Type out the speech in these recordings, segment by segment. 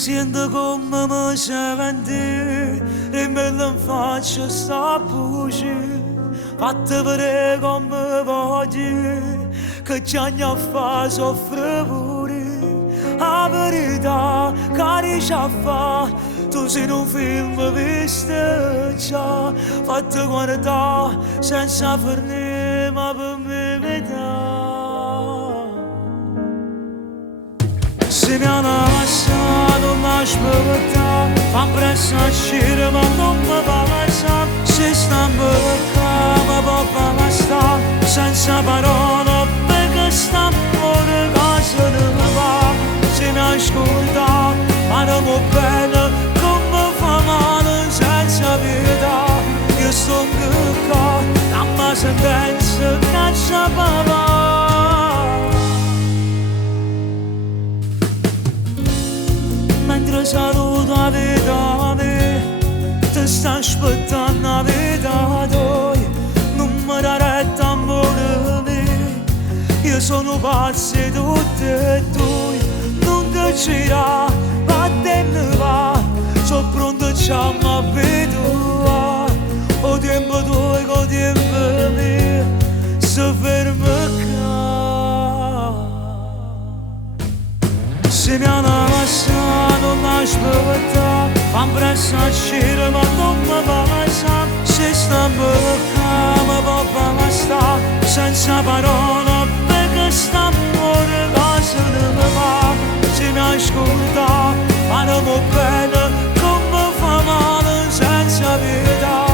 siento come mi senti e me lo faccio sta voce fatta vedere come voglio che ci hanno fa soffrire pure la verità che ci fa tu sei in un film visto già fatto guardare senza fermare ma per me vedere se mi hanno lasciato mi aspetta fa presto a uscire ma non mi passa se sta in bocca mi può bastare senza parole perché sta amore cosa non mi va se mi ascolta ma non mi bene come fa male senza pietà io sto in bocca la mia sentenza caccia papà mentre saluto la vita ti sta aspettando la vita tua non mi dà retta amore mio io sono pazzo e tutti e tu non ti gira ma te ne va sono pronto a mi abituare o tempo tuo e o tempo mio se ferma se mi hanno lasciato mi aspetta fa presto a uscire ma non mi passa se sta in bocca mi può bastare senza parole perché sta amore cosa non mi va se mi ascolta ma non mi bene come fa male senza pietà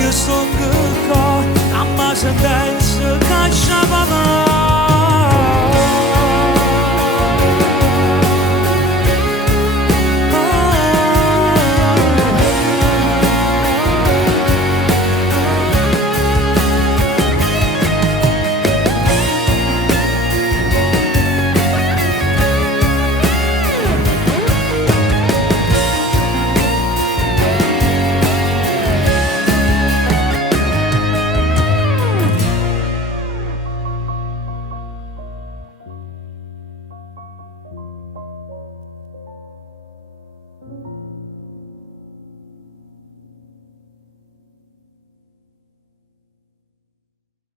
io sto in bocca la mia sentenza caccia papà